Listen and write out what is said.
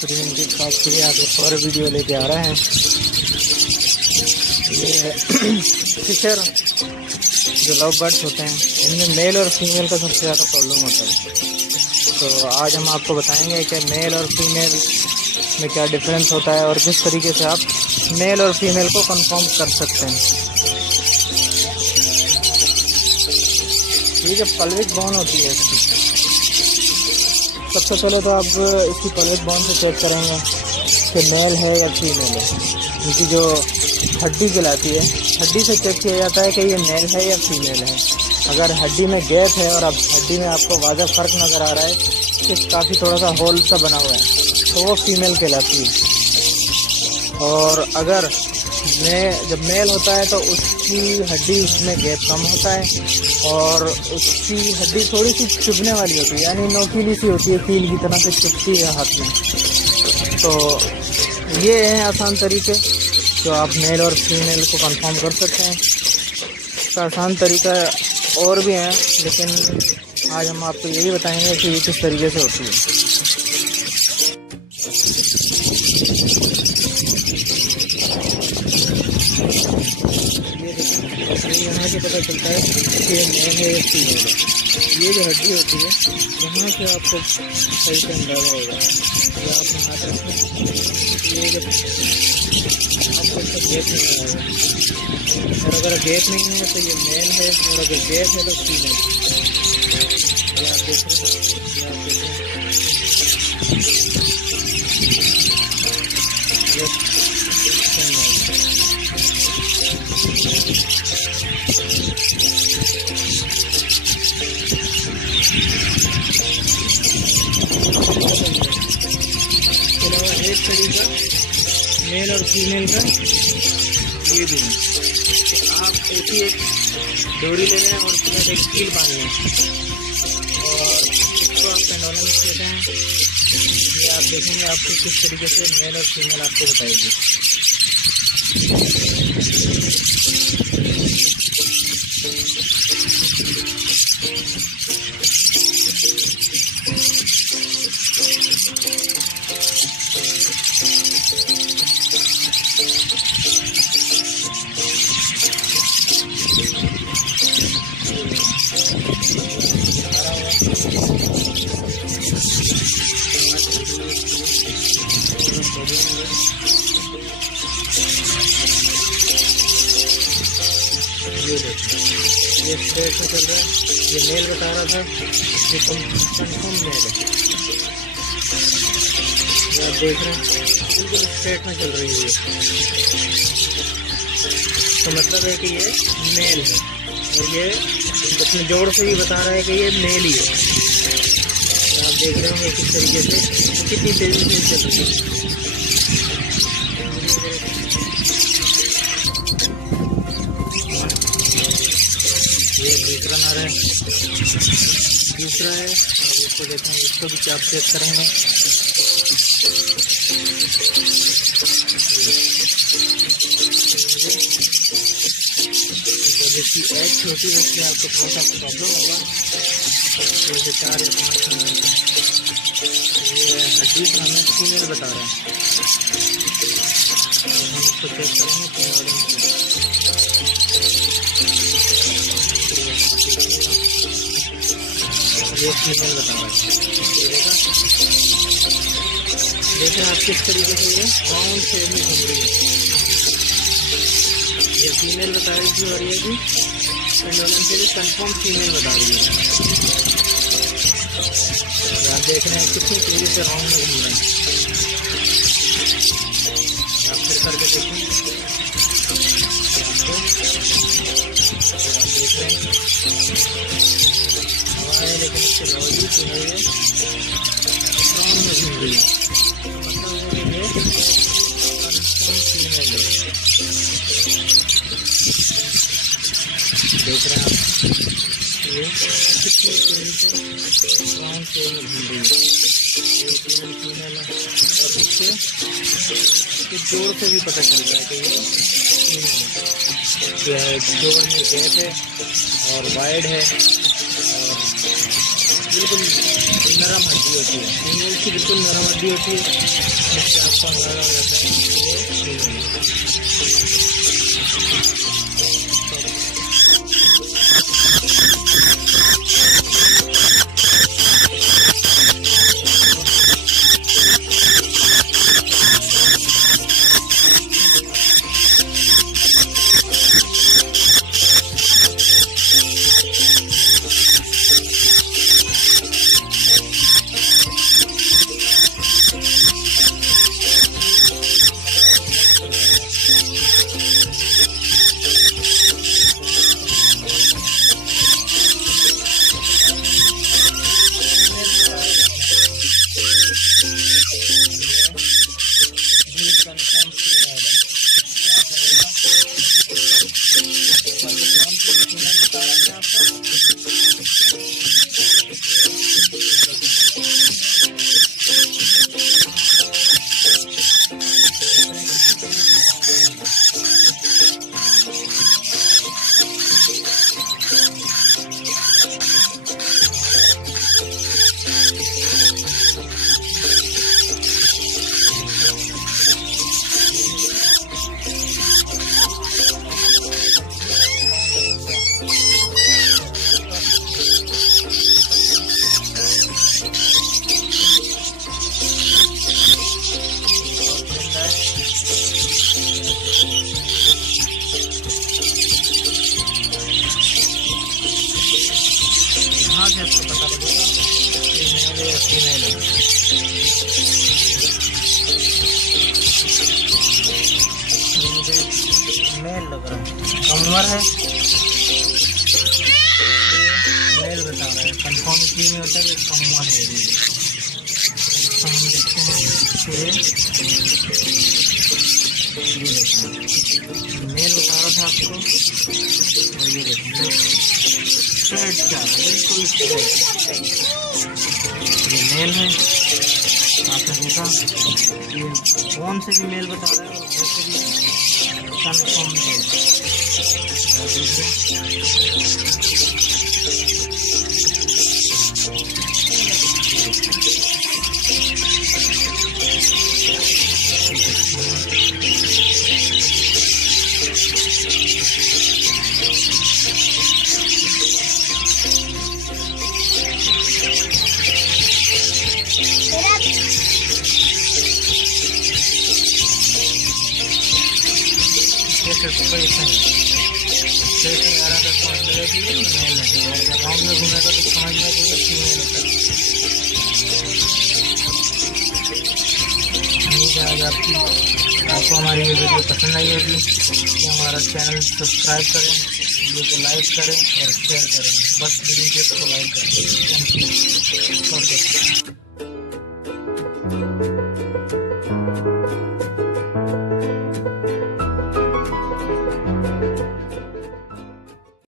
Spring के साथ फिर आप एक और वीडियो लेके आ रहे हैं। ये है फिशर जो लव बर्ड्स होते हैं, इनमें मेल और फीमेल का सबसे ज़्यादा प्रॉब्लम होता है। तो आज हम आपको बताएंगे कि मेल और फीमेल में क्या डिफरेंस होता है और किस तरीके से आप मेल और फीमेल को कंफर्म कर सकते हैं। ये जो पल्विक बोन होती है इसकी, सबसे पहले तो आप इसकी पल्विक बोन से चेक करेंगे कि मेल है या फीमेल है। इनकी जो हड्डी कहलाती है, हड्डी से चेक किया जाता है कि ये मेल है या फीमेल है। अगर हड्डी में गैप है और अब हड्डी में आपको वाज़ह फ़र्क नज़र आ रहा है कि काफ़ी थोड़ा सा होल सा बना हुआ है, तो वो फीमेल कहलाती है। और अगर जब मेल होता है तो उसकी हड्डी में गैप कम होता है और उसकी हड्डी थोड़ी सी चुभने वाली होती है, यानी नोकीली सी होती है, कील की तरह से चुभती है हाथ में। तो ये हैं आसान तरीके जो आप मेल और फीमेल को कंफर्म कर सकते हैं। इसका आसान तरीका और भी हैं, लेकिन आज हम आपको यही बताएंगे कि ये किस तरीके से होती है। यहाँ से पता चलता है कि ये मेल है या फीमेल है। ये जो हड्डी होती है यहाँ से आपको सही से अंदाज़ा होगा। ये आप हाथ रखें, ये जब आपको इसका गेप नहीं आएगा, और अगर गेप नहीं है तो ये मेल है, और अगर गेप है तो फीमेल है। ये आप देखें, ये आप देखें, एक तरीका मेल और फीमेल का ये भी है कि आप एक डोरी ले लें और उसके साथ एक कील बांध लें और इसको आप पेंडुलम कहते हैं। ये आप देखेंगे आपको किस तरीके से मेल और फीमेल आपको बताएगी। ये स्ट्रेट में चल रहा है, ये मेल बता रहा था, ये कंफर्म मेल है। ये आप देख रहे हैं बिल्कुल स्ट्रेट में चल रही है, तो मतलब है कि ये मेल है। और ये अपने जोड़ से भी बता रहा है कि ये मेल ही है। तो आप देख रहे होंगे किस तरीके से कितनी तेजी से चल रही है। ये दूसरा नर है, दूसरा है, और इसको देखें, इसको भी क्या चेक करेंगे। जब इसकी एज छोटी है इसलिए आपको थोड़ा सा प्रॉब्लम होगा, जैसे 4 या 5 महीने की। ये हड्डी से हमें फीमेल बता रहा है, तो हम इसको चेक करेंगे पेंडुलम से। ये फीमेल बता रहा है, देखा। देखिए आप किस तरीके से ये राउंड शेप में घूम रही है। ये फीमेल बता रही थी और ये भी पेंडुलम से भी कंफर्म फीमेल बता रही है। आप देख रहे हैं कितनी तेजी से राउंड में घूम रहे हैं। आप फिर करके देखें, आपको आप देख रहे हैं हवा है, लेकिन इसके बावजूद जो है ये राउंड में घूम रही है। मतलब है कि ये कंफर्म फीमेल है। देख रहे हैं आप ये कितनी तेजी से राउंड शेप में घूम रही है। ये फीमेल है, और इससे जोड़ से भी पता चल रहा है कि ये फीमेल है। जोड़ में गैप है और वाइड है, और बिल्कुल नरम हड्डी होती है, फीमेल की बिल्कुल नरम हड्डी होती है, जिससे आपको अंदाजा हो जाता है कि ये फीमेल से आपको पता लगेगा कि मेल है या फीमेल है। मुझे मेल लग रहा है, कम उम्र है, मेल बता रहा है, कंफर्म इसलिए नहीं होता कि कम उम्र है। हम देखते हैं मेल बता रहा था आपको, और ये देखिए स्ट्रेट जा रहा है, बिल्कुल स्ट्रेट, ये मेल है। आपने देखा ये फोन से भी मेल बता रहा है और वैसे भी कंफर्म मेल। राउंड में घूमेगा तो समझ में आएगा फीमेल होता है। उम्मीद है आपको हमारी ये वीडियो पसंद आई होगी। तो हमारा चैनल सब्सक्राइब करें, वीडियो को लाइक करें और शेयर करें। बस वीडियो को लाइक करें। Thank you.